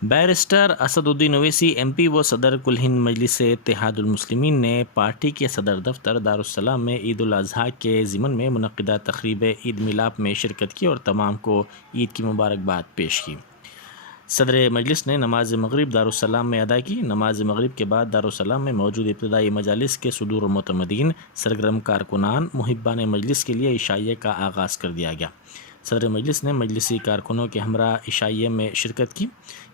Barrister Asaduddin Owaisi MP व सदर कुल हिंद मजलिस इत्तेहादुल मुस्लिमीन ने पार्टी के सदर दफ्तर दारुस्सलाम में ईद उल अज़हा के ज़िमन में मुनक़्क़िदा तक़रीब ईद मिलाप में शिरकत की और तमाम को ईद की मुबारकबाद पेश की। सदर मजलिस ने नमाज मगरिब दारुस्सलाम में अदा की। नमाज मगरिब के बाद दारुस्सलाम में मौजूद इब्तदाई मजालिस के सुदूर मुतमदीन सरगर्म कारकुनान मुहिब्बान मजलिस के लिए इशाइये का आगाज़ कर दिया गया। सदर मजलिस ने मजलिसी कारकुनों के हमरा इशाइये में शिरकत की।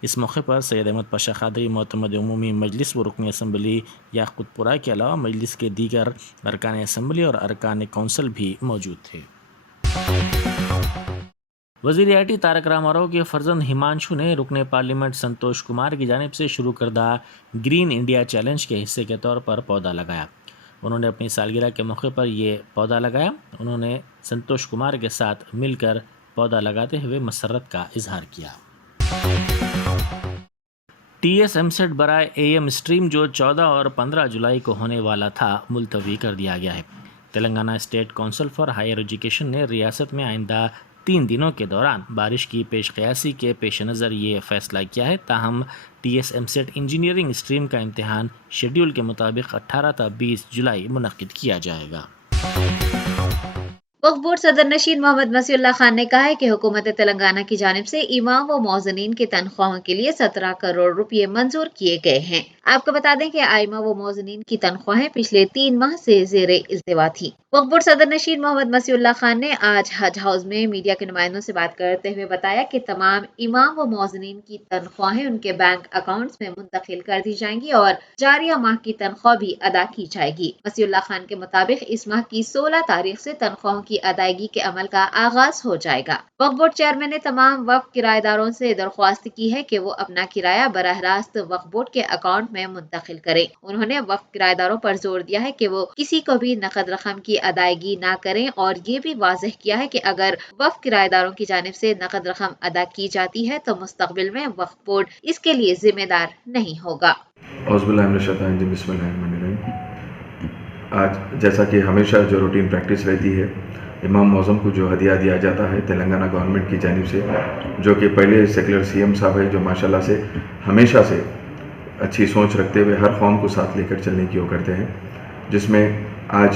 इस मौके पर सैयद अहमद पाशा क़ादरी मोतमद उमूमी मजलिस व रुकन असम्बली याक़ूतपुरा के अलावा मजलिस के दीगर अरकान असम्बली और अरकान कौंसल भी मौजूद थे। वज़ीर आईटी तारक रामाराव के फर्जंद हिमांशु ने रुकने पार्लियामेंट संतोष कुमार की जानिब से शुरू करदा ग्रीन इंडिया चैलेंज के हिस्से के तौर पर पौधा लगाया। उन्होंने अपनी सालगिरह के मौके पर ये पौधा लगाया। उन्होंने संतोष कुमार के साथ मिलकर पौधा लगाते हुए मसरत का इजहार किया। TS एमसेट बराए AM स्ट्रीम जो 14 और 15 जुलाई को होने वाला था मुलतवी कर दिया गया है। Telangana state council for higher education ने रियासत में आइंदा 3 दिनों के दौरान बारिश की पेशकयासी के पेश नज़र ये फैसला किया है। ताहम TS एमसेट इंजीनियरिंग स्ट्रीम का इम्तहान शेड्यूल के मुताबिक 18 ta 20 जुलाई मुनक्किद किया जाएगा। वक्फ बोर्ड सदर नशीन मोहम्मद मसीउल्लाह खान ने कहा है कि हुकूमत तेलंगाना की जानिब से इमाम व मौज़नीन की तनख्वाहों के लिए 17 करोड़ रुपये मंजूर किए गए हैं। आपको बता दें कि आइमा व मौज़नीन की तनख्वाहें पिछले 3 माह से ज़ेरे इल्तिवा थी। वक्फ बोर्ड सदर नशीन मोहम्मद मसीउल्लाह खान ने आज हज हाउस में मीडिया के नुमाइंदों से बात करते हुए बताया कि तमाम इमाम व मौज़नीन की तनख्वाहें उनके बैंक अकाउंट्स में मुंतकिल कर दी जाएंगी और जारिया माह की तनख्वाह भी अदा की जाएगी। मसीउल्लाह खान के मुताबिक इस माह की 16 तारीख से तनख्वाहों की अदायगी के अमल का आगाज हो जाएगा। वक्फ बोर्ड चेयरमैन ने तमाम वक्फ किराएदारों से दरख्वास्त की है कि वो अपना किराया बराह रास्त वक्फ बोर्ड के अकाउंट में मुंतकिल करें। उन्होंने वक्फ किराएदारों पर जोर दिया है कि वो किसी को भी नकद रकम की अदायगी ना करें और ये भी वाज़ेह किया है कि अगर वक्फ किराएदारों की जानिब से नकद रकम अदा की जाती है तो मुस्तकबिल में वक्फ बोर्ड इसके लिए जिम्मेदार नहीं होगा। आज जैसा कि हमेशा जो रूटीन प्रैक्टिस रहती है, इमाम मौज़म को जो हदिया दिया जाता है तेलंगाना गवर्नमेंट की जानिब से, जो कि पहले सेकुलर CM साहब है, जो माशाल्लाह से हमेशा से अच्छी सोच रखते हुए हर कौम को साथ लेकर चलने की वो करते हैं, जिसमें आज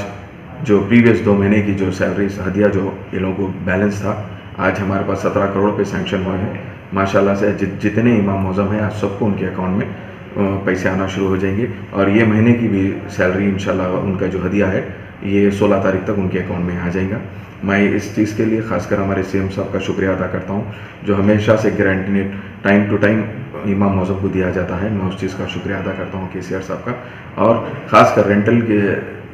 जो प्रीवियस 2 महीने की जो सैलरी हदिया जो ये लोगों को बैलेंस था, आज हमारे पास 17 करोड़ पे सैंक्शन हुए हैं। माशाल्लाह से जितने इमाम मौज़म हैं आज सबको उनके अकाउंट में पैसे आना शुरू हो जाएंगे और ये महीने की भी सैलरी इंशाल्लाह उनका जो हदिया है ये 16 तारीख तक उनके अकाउंट में आ जाएगा। मैं इस चीज़ के लिए खासकर हमारे CM साहब का शुक्रिया अदा करता हूँ, जो हमेशा से गारंटी टाइम टू टाइम इमाम मौज़म को दिया जाता है। मैं उस चीज़ का शुक्रिया अदा करता हूँ KCR साहब का। और ख़ासकर रेंटल के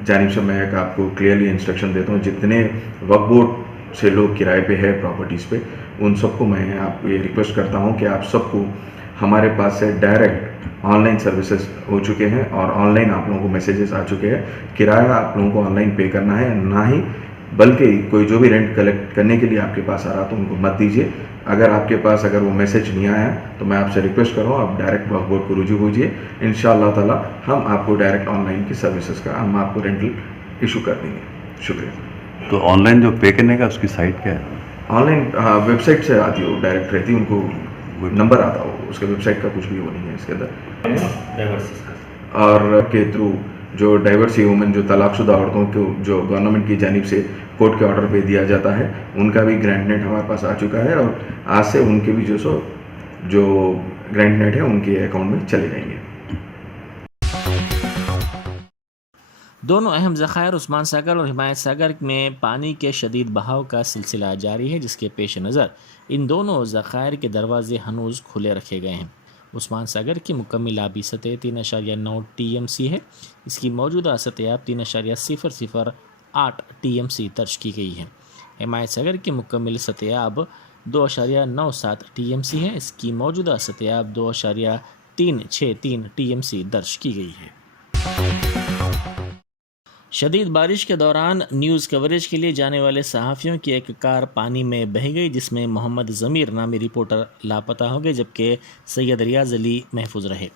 जानिब से मैं आपको क्लियरली इंस्ट्रक्शन देता हूँ, जितने वक्फ बोर्ड से लोग किराए पे है प्रॉपर्टीज़ पे, उन सबको मैं आपको ये रिक्वेस्ट करता हूँ कि आप सबको हमारे पास से डायरेक्ट ऑनलाइन सर्विसेज हो चुके हैं और ऑनलाइन आप लोगों को मैसेजेस आ चुके हैं। किराया आप लोगों को ऑनलाइन पे करना है, ना ही बल्कि कोई जो भी रेंट कलेक्ट करने के लिए आपके पास आ रहा तो उनको मत दीजिए। अगर आपके पास अगर वो मैसेज नहीं आया तो मैं आपसे रिक्वेस्ट कर रहा हूँ, आप डायरेक्ट वक्फ बोर्ड को रुजू कीजिए। इंशाअल्लाह ताला हम आपको डायरेक्ट ऑनलाइन की सर्विसेज का हम आपको रेंटल इशू कर देंगे। शुक्रिया। तो ऑनलाइन जो पे करने का उसकी साइट क्या है? ऑनलाइन वेबसाइट से आती है, वो डायरेक्ट रहती है, उनको नंबर आता हो, उसके वेबसाइट का कुछ भी वो नहीं है इसके अंदर। और के थ्रू जो डाइवर्सी वुमेन, जो तलाकशुदा औरतों को जो गवर्नमेंट की जानिब से कोर्ट के ऑर्डर पे दिया जाता है, उनका भी ग्रैंड नेट हमारे पास आ चुका है और आज से उनके भी जो ग्रैंड नेट है उनके अकाउंट में चले जाएंगे। दोनों अहम ज़खायर उस्मान सागर और हिमायत सागर में पानी के शदीद बहाव का सिलसिला जारी है, जिसके पेश नज़र इन दोनों ज़खायर के दरवाजे हनूज़ खुले रखे गए हैं। उस्मान सागर की मुकम्मल आबी सतह 3.9 TMC है। इसकी मौजूदा सतह 3.008 TMC दर्ज की गई है। हिमायत सागर की मुकम्मल सतह 2.97 TMC है। इसकी मौजूदा सतह 2.363 TMC दर्ज की गई है। शदीद बारिश के दौरान न्यूज़ कवरेज के लिए जाने वाले सहाफ़ियों की एक कार पानी में बह गई, जिसमें मोहम्मद ज़मीर नामी रिपोर्टर लापता हो गए, जबकि सैयद रियाज़ अली महफूज रहे।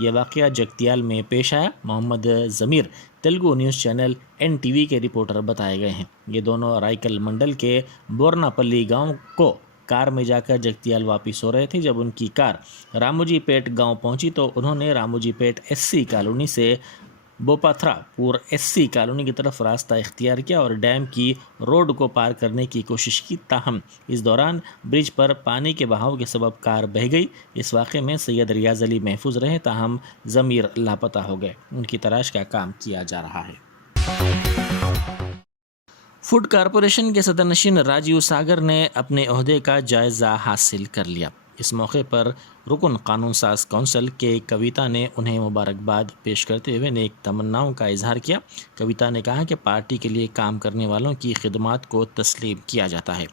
यह वाक़या जगतियाल में पेश आया। मोहम्मद ज़मीर तेलुगु न्यूज़ चैनल NTV के रिपोर्टर बताए गए हैं। ये दोनों रायकल मंडल के बोरनापल्ली गांव को कार में जाकर जगतियाल वापस हो रहे थे। जब उनकी कार रामोजीपेट गांव पहुंची तो उन्होंने रामोजीपेट एससी कॉलोनी से बोपाथरापुर एससी कॉलोनी की तरफ रास्ता इख्तियार किया और डैम की रोड को पार करने की कोशिश की। ताहम इस दौरान ब्रिज पर पानी के बहाव के सबब कार बह गई। इस वाक़े में सैयद रियाज अली महफूज रहे, ताहम ज़मीर लापता हो गए। उनकी तलाश का काम किया जा रहा है। फूड कॉरपोरेशन के सदरनशीन राजीव सागर ने अपने ओहदे का जायज़ा हासिल कर लिया। इस मौके पर रुकन कानून साज कौंसिल के कविता ने उन्हें मुबारकबाद पेश करते हुए नेक तमन्नाओं का इजहार किया। कविता ने कहा कि पार्टी के लिए काम करने वालों की खिदमात को तस्लीम किया जाता है।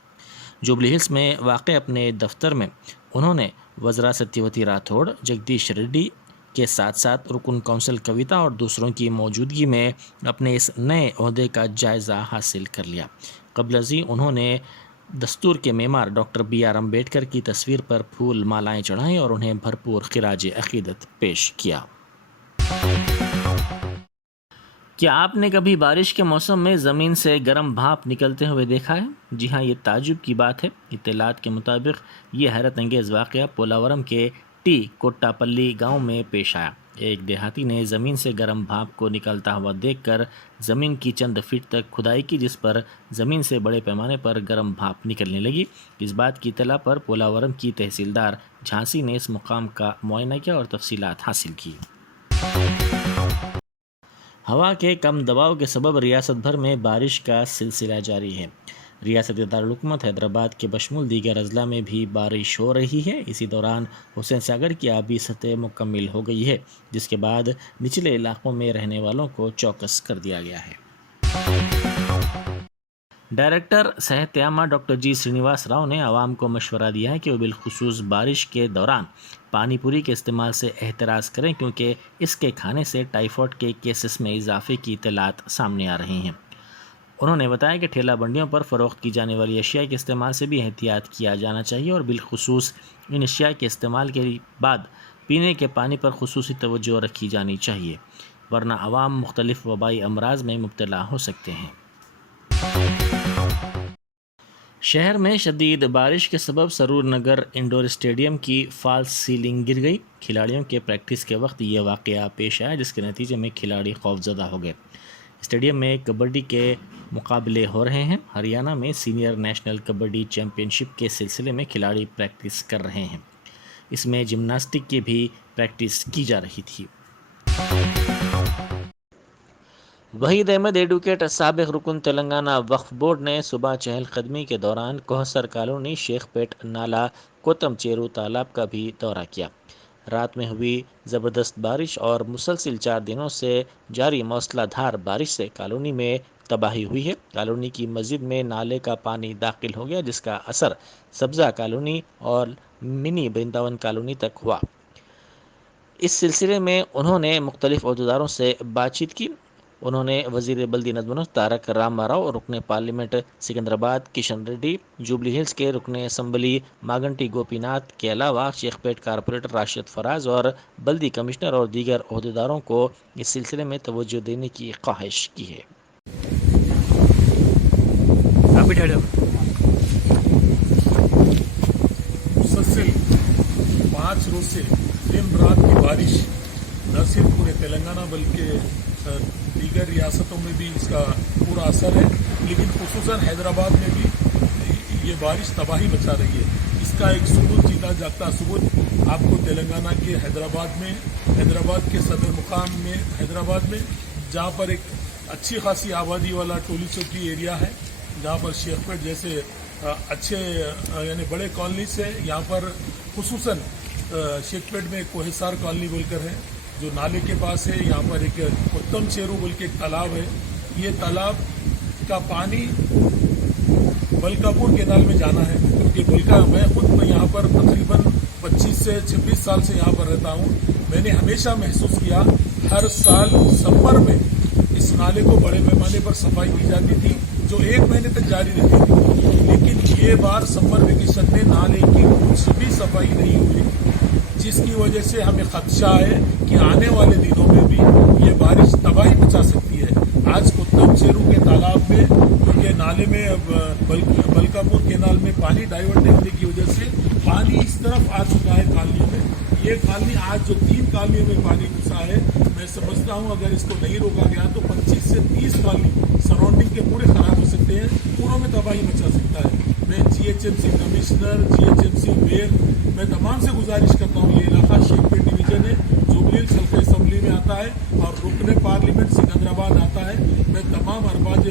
जुबली हिल्स में वाक़े अपने दफ्तर में उन्होंने वज़रा सत्यवती राठौड़, जगदीश रेड्डी के साथ साथ रुकन कौंसिल कविता और दूसरों की मौजूदगी में अपने इस नए ओहदे का जायज़ा हासिल कर लिया। क़ब्ल अज़ी उन्होंने दस्तूर के मेमार डॉक्टर BR अम्बेडकर की तस्वीर पर फूल मालाएं चढ़ाई और उन्हें भरपूर खिराज अक़ीदत पेश किया। क्या आपने कभी बारिश के मौसम में ज़मीन से गर्म भाप निकलते हुए देखा है? जी हाँ, ये ताजुब की बात है। इत्तलात के मुताबिक ये हैरत अंगेज़ वाक़या पोलावरम के टी कोट्टापल्ली गांव में पेश आया। एक देहाती ने ज़मीन से गर्म भाप को निकलता हुआ देखकर ज़मीन की चंद फीट तक खुदाई की, जिस पर ज़मीन से बड़े पैमाने पर गर्म भाप निकलने लगी। इस बात की इत्तला पर पोलावरम की तहसीलदार झांसी ने इस मुकाम का मुआयना किया और तफसीलात हासिल की। हवा के कम दबाव के सबब रियासत भर में बारिश का सिलसिला जारी है। रियासती दारुल-हुकूमत हैदराबाद के बशमूल दीगर अजला में भी बारिश हो रही है। इसी दौरान हुसैन सागर की आबी सतह मुकम्मिल हो गई है, जिसके बाद निचले इलाकों में रहने वालों को चौकस कर दिया गया है। डायरेक्टर सेहतयामा डॉक्टर जी श्रीनिवास राव ने आवाम को मशवरा दिया है कि वो बिलखुसूस बारिश के दौरान पानी पूरी के इस्तेमाल से एहतराज़ करें, क्योंकि इसके खाने से टाइफाइड के केसेस में इजाफे की इत्तलात सामने आ रही हैं। उन्होंने बताया कि ठेला बंडियों पर फ़रोख्त की जाने वाली अशिया के इस्तेमाल से भी एहतियात किया जाना चाहिए और बिलखुसूस इन अशिया के इस्तेमाल के बाद पीने के पानी पर खुसूसी तवज्जो रखी जानी चाहिए, वरना आवाम मुख्तलिफ वबाई अमराज में मुब्तला हो सकते हैं। शहर में शदीद बारिश के सबब सरूर नगर इंडोर स्टेडियम की फॉल्स सीलिंग गिर गई। खिलाड़ियों के प्रैक्टिस के वक्त ये वाक़या पेश आया, जिसके नतीजे में खिलाड़ी खौफजदा हो गए। स्टेडियम में कबड्डी के मुकाबले हो रहे हैं। हरियाणा में सीनियर नेशनल कबड्डी चैम्पियनशिप के सिलसिले में खिलाड़ी प्रैक्टिस कर रहे हैं। इसमें जिम्नास्टिक की भी प्रैक्टिस की जा रही थी। वहीद अहमद एडवोकेट साबिक रुकन तेलंगाना वक्फ बोर्ड ने सुबह चहलकदमी के दौरान कोहसर कॉलोनी, शेखपेट नाला, कोतम चेरू तालाब का भी दौरा किया। रात में हुई ज़बरदस्त बारिश और मुसलसिल 4 दिनों से जारी मौसलाधार बारिश से कॉलोनी में तबाही हुई है। कॉलोनी की मस्जिद में नाले का पानी दाखिल हो गया, जिसका असर सब्ज़ा कॉलोनी और मिनी वृंदावन कॉलोनी तक हुआ। इस सिलसिले में उन्होंने मुख्तलिफ अहदेदारों से बातचीत की। उन्होंने वज़ीर बल्दी नज़्म तारक रामाराव, रुकन parliament Secunderabad Kishan Reddy, jubilee hills के रुकन असम्बली मागंटी गोपीनाथ के अलावा शेखपेट कारपोरेटर राशिद फराज और बल्दी कमिश्नर और दीगर अहदेदारों को इस सिलसिले में तवज्जो देने की ख्वाहिश की है। मुसलसिल 5 रोज से दिन रात की बारिश न सिर्फ पूरे तेलंगाना बल्कि दीगर रियासतों में भी इसका पूरा असर है, लेकिन खुसूसन हैदराबाद में भी ये बारिश तबाही मचा रही है। इसका एक सबूत, जीता जागता सबूत आपको तेलंगाना के हैदराबाद के सदर मुकाम में हैदराबाद में, जहाँ पर एक अच्छी खासी आबादी वाला टोली चौकी एरिया है, जहाँ पर शेखपेट जैसे अच्छे यानी बड़े कॉलोनी से, यहाँ पर खुसूसन शेखपेट में कोहिसार कॉलोनी बोलकर है जो नाले के पास है। यहाँ पर एक उत्तम चेरू बोल के एक तालाब है। ये तालाब का पानी बलकापुर केनाल में जाना है, क्योंकि बलका मैं खुद यहाँ पर तकरीबन 25 से 26 साल से यहाँ पर रहता हूँ। मैंने हमेशा महसूस किया हर साल दिसंबर में इस नाले को बड़े पैमाने पर सफाई की जाती थी, जो 1 महीने तक जारी रहती थी, लेकिन ये बार समर वेकेशन में नाले की कुछ भी सफाई नहीं हुई, जिसकी वजह से हमें खदशा है कि आने वाले दिनों में भी ये बारिश तबाही मचा सकती है। आज कुत्ता बलचेरू के तालाब में, क्योंकि नाले में बलकापुर केनाल में पानी डाइवर्ट होने की वजह से पानी इस तरफ आ चुका है कॉलोनियों में। ये कॉलोनी आज जो 3 कॉलोनियों में पानी घुसा है, मैं समझता हूँ अगर इसको नहीं रोका गया तो 25 से 30 कॉलोनी सराउंडिंग के पूरे खराब हो सकते हैं, पूरों में तबाही मचा सकता है। मैं GHMC कमिश्नर, GHMC मेयर, मैं तमाम से गुजारिश करता हूँ, ये इलाका शेखपेट डिवीजन है, जुबली हिल्स हल्का असम्बली में आता है और रुकने पार्लियामेंट सिकंदराबाद आता है। मैं तमाम अरबाज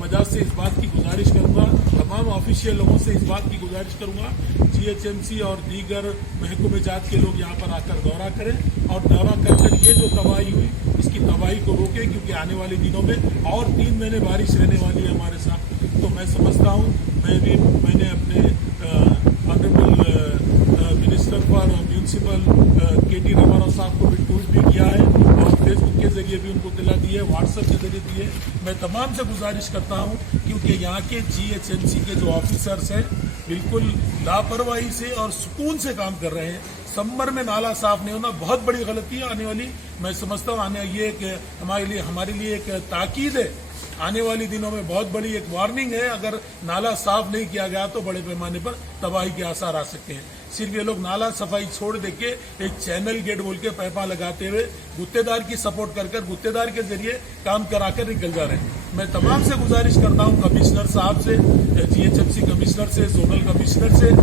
मजाज से इस बात की गुजारिश करूंगा, तमाम ऑफिशियल लोगों से इस बात की गुजारिश करूंगा, GHMC और दीगर महकमे जात के लोग यहाँ पर आकर दौरा करें और दौरा कर ये जो तबाही हुई इसकी तबाही को रोकें, क्योंकि आने वाले दिनों में और 3 महीने बारिश रहने वाली है हमारे साथ। तो मैं समझता हूँ, मैंने अपने honourable minister for municipal KT Rama Rao साहब को भी ट्वीट भी किया है और फेसबुक के जरिए भी उनको दिला दी है, व्हाट्सएप के जरिए दी है। मैं तमाम से गुजारिश करता हूं, क्योंकि यहाँ के GHMC के जो ऑफिसर्स हैं बिल्कुल लापरवाही से और सुकून से काम कर रहे हैं। समर में नाला साफ नहीं होना बहुत बड़ी गलती है आने वाली, मैं समझता हूँ ये हमारे लिए एक ताकीद है, आने वाली दिनों में बहुत बड़ी एक वार्निंग है। अगर नाला साफ नहीं किया गया तो बड़े पैमाने पर तबाही के आसार आ सकते हैं। सिर्फ ये लोग नाला सफाई छोड़ देके एक चैनल गेट बोल के पैपा लगाते हुए गुत्तेदार की सपोर्ट कर गुत्तेदार के जरिए काम कराकर निकल जा रहे हैं। मैं तमाम से गुजारिश करता हूं, कमिश्नर साहब से, GHMC कमिश्नर से, जोनल कमिश्नर से।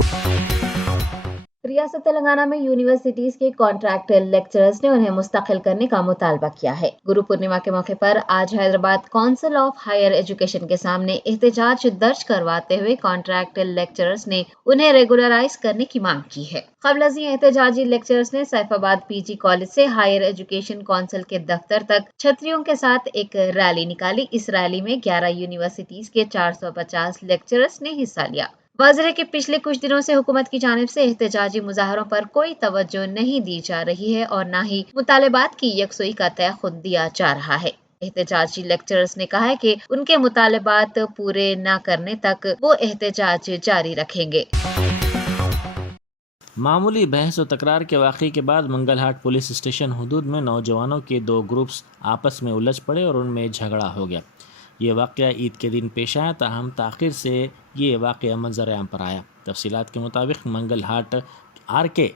रियासत तेलंगाना में यूनिवर्सिटीज के कॉन्ट्रैक्ट लेक्चरर्स ने उन्हें मुस्तकिल करने का मुतालबा किया है। गुरु पूर्णिमा के मौके पर आज Hyderabad council of higher education के सामने एहतजाज दर्ज करवाते हुए कॉन्ट्रैक्ट लेक्चरर्स ने उन्हें रेगुलराइज करने की मांग की है। कबल एहतजाजी लेक्चरर्स ने सैफाबाद PG कॉलेज से हायर एजुकेशन काउंसिल के दफ्तर तक छतरियों के साथ एक रैली निकाली। इस रैली में 11 यूनिवर्सिटीज के 450 लेक्चरर्स ने हिस्सा लिया। वाज़ेह है कि पिछले कुछ दिनों से हुकूमत की जानिब से एहतजाजी मुजाहरों पर कोई तवज्जो नहीं दी जा रही है और न ही मुतालिबात की यकसुई का तय खुद दिया जा रहा है। एहतजाजी लेक्चरर्स ने कहा है कि उनके मुतालिबात पूरे न करने तक वो एहतजाज जारी रखेंगे। मामूली बहस और तकरार के वाक़े के बाद मंगलहाट पुलिस स्टेशन हदूद में नौजवानों के 2 ग्रुप्स आपस में उलझ पड़े और उनमें झगड़ा हो गया। ये वाक़या ईद के दिन पेश आया, ताहम ताख़िर से ये वाक़या मंज़र-ए-आम पर आया। तफसीलात के मुताबिक मंगलहाट RK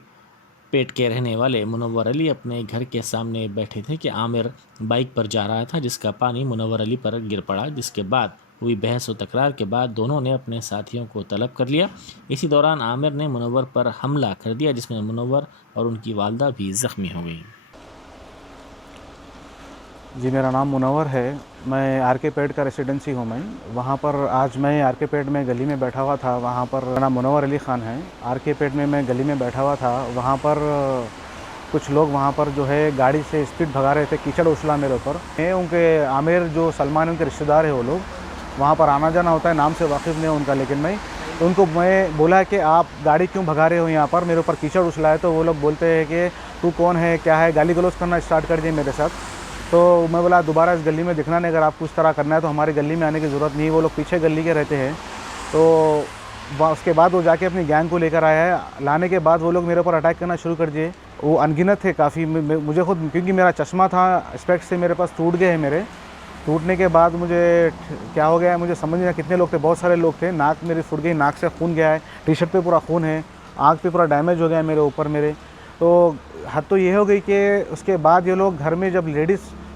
पेट के रहने वाले मुनव्वर अली अपने घर के सामने बैठे थे कि आमिर बाइक पर जा रहा था, जिसका पानी मुनव्वर अली पर गिर पड़ा, जिसके बाद हुई बहस और तकरार के बाद दोनों ने अपने साथियों को तलब कर लिया। इसी दौरान आमिर ने मुनव्वर पर हमला कर दिया, जिसमें मुनव्वर और उनकी वालदा भी ज़ख्मी हो गई। जी, मेरा नाम मुनव्वर है, मैं RK पेट का रेसिडेंसी हूँ। मैं वहाँ पर आज मैं RK पेट में गली में बैठा हुआ था। वहाँ पर मेरा नाम मुनव्वर अली ख़ान है। RK पेट में मैं गली में बैठा हुआ था। वहाँ पर कुछ लोग वहाँ पर जो है गाड़ी से स्पीड भगा रहे थे, कीचड़ उछला मेरे ऊपर। उनके आमिर जो सलमान उनके रिश्तेदार है, वो लोग वहाँ पर आना जाना होता है, नाम से वाकिफ़ नहीं उनका, लेकिन मैं बोला कि आप गाड़ी क्यों भगा रहे हो यहाँ पर, मेरे ऊपर कीचड़ उछला है। तो वो लोग बोलते हैं कि तू कौन है, क्या है, गाली गलौज करना स्टार्ट कर दिए मेरे साथ। तो मैं बोला दोबारा इस गली में दिखना नहीं, अगर आपको इस तरह करना है तो हमारी गली में आने की ज़रूरत नहीं। वो लोग पीछे गली के रहते हैं। तो उसके बाद वो जाके अपनी गैंग को लेकर आया है। लाने के बाद वो लोग मेरे ऊपर अटैक करना शुरू कर दिए। वो अनगिनत थे काफ़ी, मुझे खुद, क्योंकि मेरा चश्मा था, स्पेक्स से मेरे पास टूट गए हैं। मेरे टूटने के बाद मुझे क्या हो गया है मुझे समझ नहीं आया। कितने लोग थे, बहुत सारे लोग थे। नाक मेरी फूट गई, नाक से खून गया है, टी-शर्ट पे पूरा खून है, आँख पे पूरा डैमेज हो गया मेरे ऊपर मेरे। तो हद तो ये हो गई कि उसके बाद ये लोग घर में, जब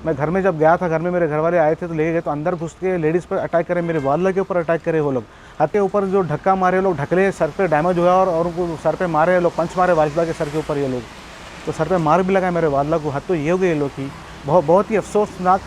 मैं घर में जब गया था, घर में मेरे घर वाले आए थे तो ले गए, तो अंदर घुस के लेडीज़ पर अटैक करे, मेरे वालदा के ऊपर अटैक करे। वो लोग हाथ के ऊपर जो धक्का मारे, लोग ढकले, सर पे डैमेज हुआ और उनको सर पे मारे, लोग पंच मारे वालदा के सर के ऊपर। ये लोग तो सर पे मार भी लगा मेरे वालदा को। हद तो ये हो गई ये लोग की। बहुत ही अफसोसनाक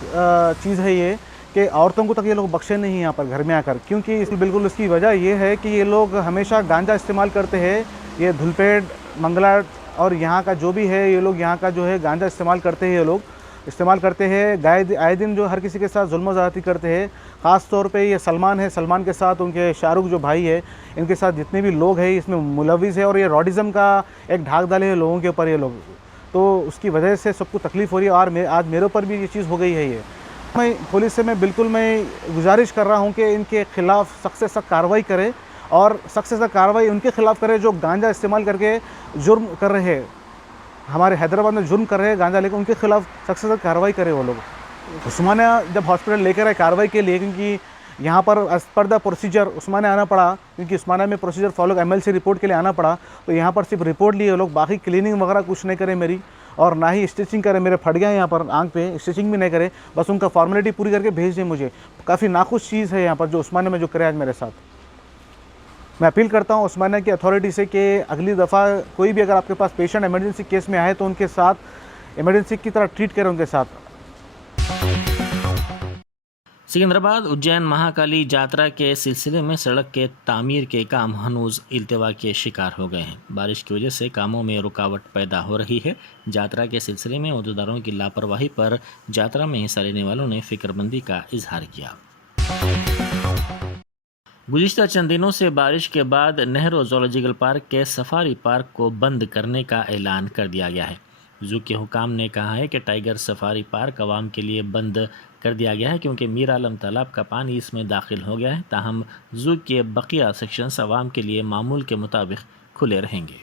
चीज़ है ये कि औरतों को तक ये लोग बख्शे नहीं यहाँ पर घर में आकर, क्योंकि बिल्कुल उसकी वजह ये है कि ये लोग हमेशा गांजा इस्तेमाल करते हैं। ये धुलपेट, मंगलाट और यहाँ का जो भी है, ये लोग यहाँ का जो है गांजा इस्तेमाल करते हैं। ये लोग इस्तेमाल करते हैं आए दिन, जो हर किसी के साथ जुल्म ज़्यादती करते हैं। ख़ास तौर पे ये सलमान है, सलमान के साथ उनके शाहरुख जो भाई है, इनके साथ जितने भी लोग हैं इसमें मुलविस है और ये रॉडिज़म का एक ढाक डाले हैं लोगों के ऊपर ये लोग। तो उसकी वजह से सबको तकलीफ़ हो रही है और आज मेरे ऊपर भी ये चीज़ हो गई है। ये मैं पुलिस से मैं गुजारिश कर रहा हूँ कि इनके ख़िलाफ़ सख्त से सख्त कार्रवाई करे और सख्त से सख्त कार्रवाई उनके ख़िलाफ़ करे जो गांजा इस्तेमाल करके जुर्म कर रहे हैं, हमारे हैदराबाद में जुर्म कर रहे हैं गांजा लेकर। उनके खिलाफ सख्त से सख्त कार्रवाई करे वो लोग। उस्मानिया जब हॉस्पिटल लेकर आए कार्रवाई के लिए, क्योंकि यहाँ पर एज पर द प्रोसीजर उस्मानिया आना पड़ा, क्योंकि उस्मानिया में प्रोसीजर फॉलो MLC रिपोर्ट के लिए आना पड़ा। तो यहाँ पर सिर्फ रिपोर्ट लिए लोग, बाकी क्लीनिंग वगैरह कुछ नहीं करे मेरी, और ना ही स्टिचिंग करे। मेरे फट गए यहाँ पर आंख पे, स्टिचिंग भी नहीं करे, बस उनका फॉर्मेलिटी पूरी करके भेज दें मुझे। काफ़ी नाखुश चीज़ है यहाँ पर जो उस्मानिया में जो करे आज मेरे साथ। मैं अपील करता हूँ उस्मानिया की अथॉरिटी से कि अगली दफ़ा कोई भी अगर आपके पास पेशेंट इमरजेंसी केस में आए तो उनके साथ इमरजेंसी की तरह ट्रीट करें उनके साथ। सिकंदराबाद उज्जैन महाकाली यात्रा के सिलसिले में सड़क के तामीर के काम हनूज इल्तिवा के शिकार हो गए हैं। बारिश की वजह से कामों में रुकावट पैदा हो रही है। यात्रा के सिलसिले में अहदेदारों की लापरवाही पर यात्रा में हिस्सा लेने वालों ने फिक्रमंदी का इजहार किया। गुज़िश्ता चंद दिनों से बारिश के बाद नेहरू ज़ूलॉजिकल पार्क के सफारी पार्क को बंद करने का ऐलान कर दिया गया है। जू के हुकाम ने कहा है कि टाइगर सफारी पार्क आवाम के लिए बंद कर दिया गया है क्योंकि मीर आलम तालाब का पानी इसमें दाखिल हो गया है। ताहम जू के बकिया सेक्शंस आवाम के लिए मामूल के मुताबिक खुले रहेंगे।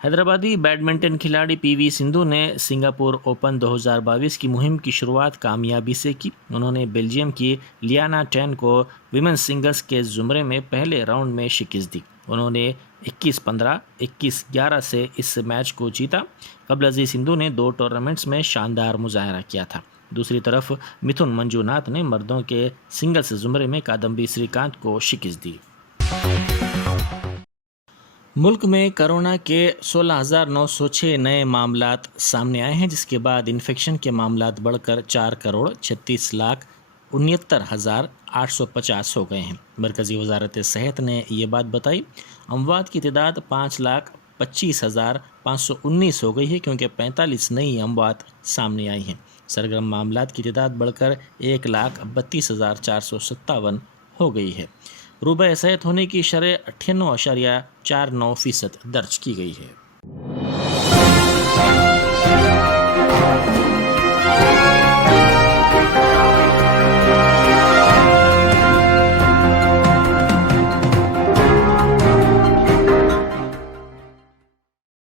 हैदराबादी बैडमिंटन खिलाड़ी PV सिंधु ने सिंगापुर ओपन 2022 की मुहिम की शुरुआत कामयाबी से की। उन्होंने बेल्जियम की लियाना टेन को विमेंस सिंगल्स के ज़ुमरे में पहले राउंड में शिकस्त दी। उन्होंने 21-15, 21-11 से इस मैच को जीता। कबल अजीज सिंधु ने 2 टूर्नामेंट्स में शानदार मुजाहरा किया था। दूसरी तरफ मिथुन मंजूनाथ ने मर्दों के सिंगल्स ज़ुमरे में कादम्बी श्रीकांत को शिकस्त दी। मुल्क में कोरोना के 16,906 नए मामलात सामने आए हैं, जिसके बाद इन्फेक्शन के मामलात बढ़कर 4,36,69,850 हो गए हैं। मरकज़ी वजारत सेहत ने ये बात बताई। अमवात की तादाद 5,25,519 हो गई है क्योंकि 45 नई अमवात सामने आई हैं। सरगर्म मामलात की तादाद बढ़कर 1,32,457 हो गई है। रूबे सेहत होने की शरह 98.49% दर्ज की गई है।